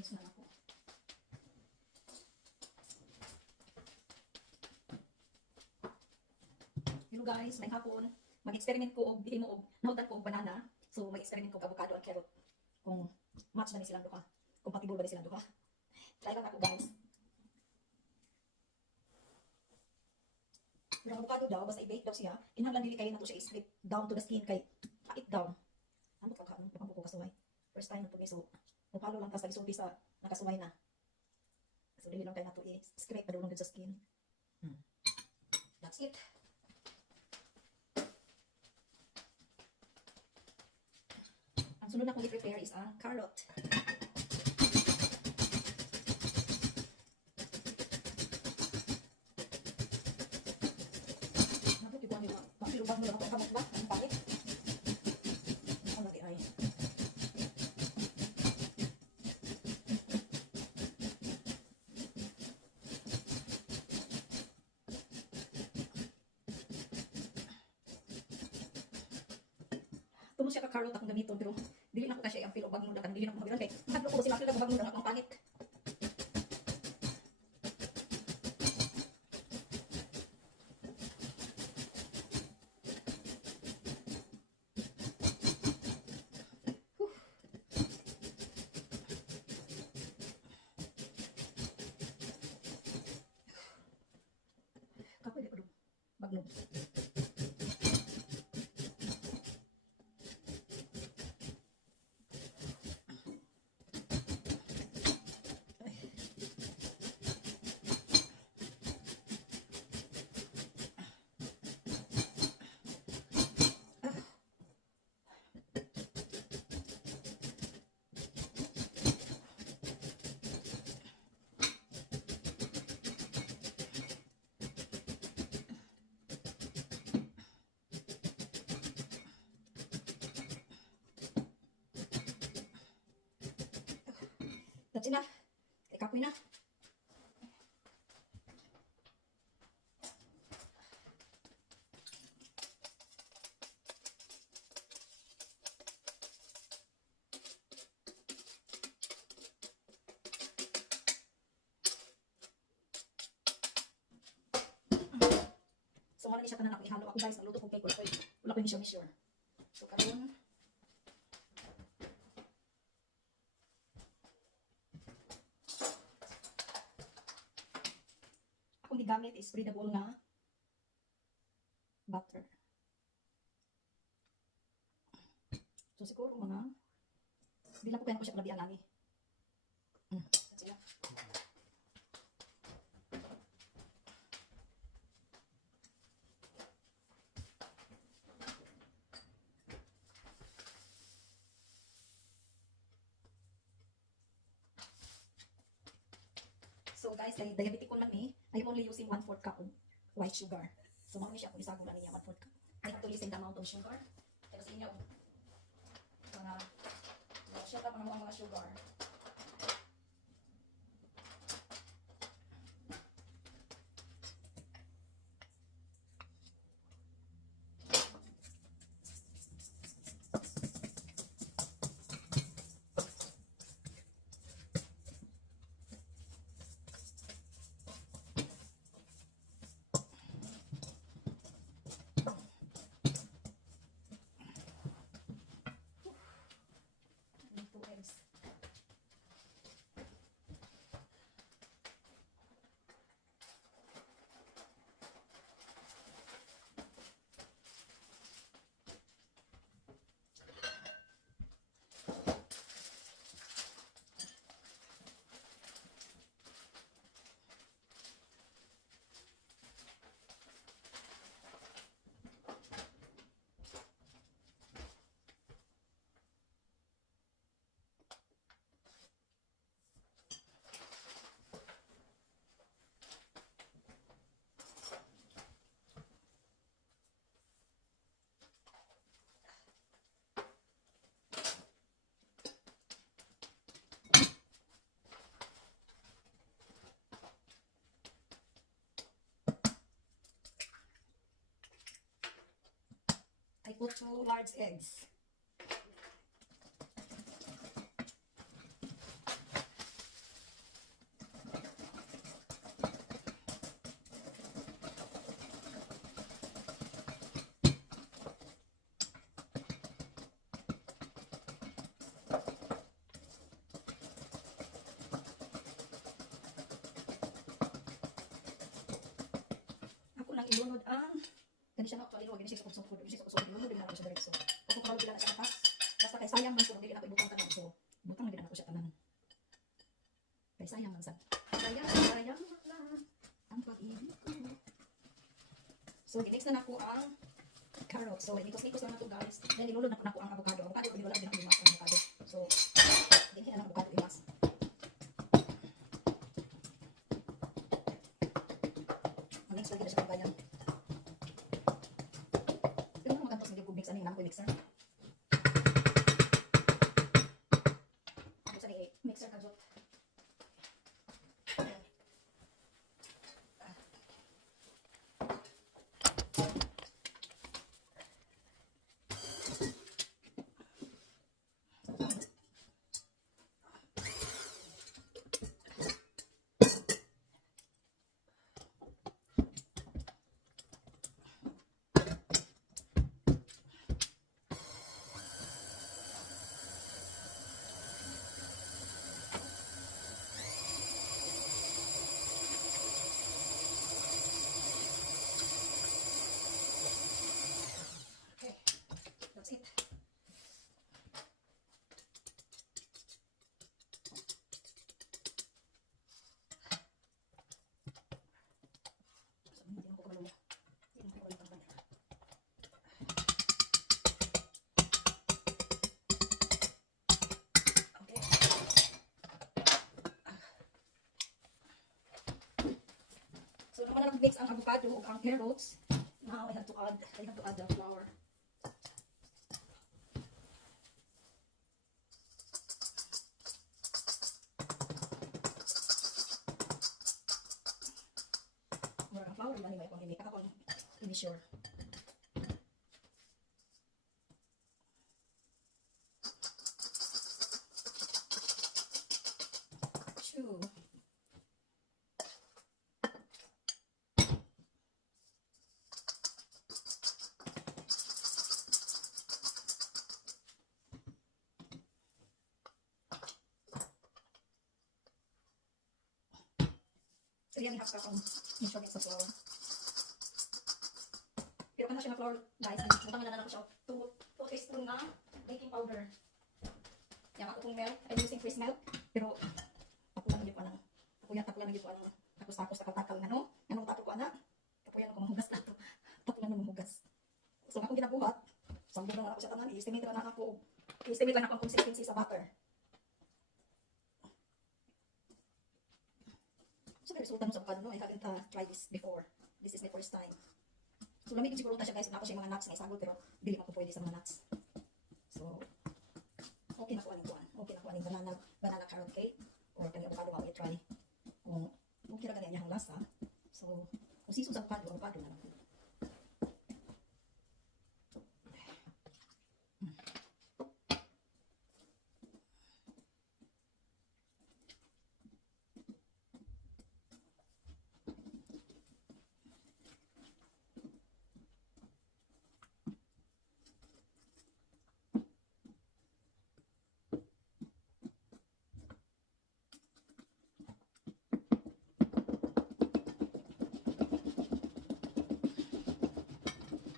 Miss na ako. Hello guys, may hapon. Mag-experiment ko og dili mo og nahudan ko og banana. So mag-experiment ko og avocado and carrot. Kung match ba ni silang duha. Compatible ba ni silang duha. Try lang ako guys. Pero ang avocado daw, basta i-bake daw siya, kinahanglan dili kayo na to siya i-strip down to the skin kay pait daw. Ano ka kaano pa ko kasuway. First time na to so mapalo lang tas tagisulti sa nakasuway na. So dili lang kayo na to i-scrape padulong sa skin. That's it. Ang sunod na kong i-prepare is ang carrot. Nabot yung mga makilubang mo lang ako kamot ba? Ang pangit. Ang lagi ay. Tumo siya ka carrot akong gamiton pero dili na ko kasi ang pilo bagno dakan dili na ko magiran kay hadlo ko sila kila bagno dakan ang pangit. Kapoy ko bagno. That's enough. Kapoy na. So wala ni siya tanan ako ihalo ako guys, nagluto kong cake wala ko ni siya measure. So karon akong gigamit is breathable nga butter. So siguro mga di lang ko kaya ko siya palabihan lagi. That's enough. So guys, kay diabetic ko man I'm only using 1/4 cup of white sugar. So mao ni siya kung isagol na niya 1/4 cup. I have to listen the amount of sugar. Pero sa inyo, mga shut up ang mga sugar. I put 2 large eggs. bisig sa kusog, ilulo din ako siya diretso. Kung kabalo bila na siya katas, basta kay sayang man ko dili na ko ibutang tanan. So, butang na din ako siya tanan. Kay sayang man sad. Sayang lang ang pag-ibig ko. So, ginix na nako ang carrot. So, nikos-nikos lang na ito guys. Then, nilulod na ko ang avocado. Avocado, hindi wala din ang imas ang avocado. So, dinhin na ng avocado imas. Ang next, lagi na siya pagbayan. Pero naman magantos naging mix. Ano yung naman ko yung mixer? Ano sa ni mixer ka, Jot? That's it. So, hindi mo ko kamalula. Hindi mo ko kamalula pang banyo. Okay. So, naman na mix ang avocado o ang carrots. Now, I have to add the flour. Mura ng flour, diba? Kung hindi, kakakon, hindi sure. Chew. So, yan, half cup ang measurement sa flour. Pero kung na siya na flour, guys, butang na ko siya 2 teaspoon na baking powder. Yan, ako pong milk. I'm using fresh milk. Pero, tapulan na yun po anang, tapulan na yun po anang, tapos takal-takal nga, no? Anong tapo ko, anak? Tapuyan ako mahugas na ito. Tapulan na mahugas. So, akong ginabuhat, sambong na ako sa tanan, i-estimate lang ako ang consistency sa butter. So, resulta mo sa avocado, no? I haven't tried this before. This is my first time. So, lamig siguro siya, guys. Wala ko siya yung mga nuts na isagol, pero dili mo ko pwede sa mga nuts. So, okay na ko aning kuan. Okay na ko aning banana carrot cake. Or kani avocado ako i-try. Kung okay ra ganyan yung lasa. So, kung siso sa avocado na lang.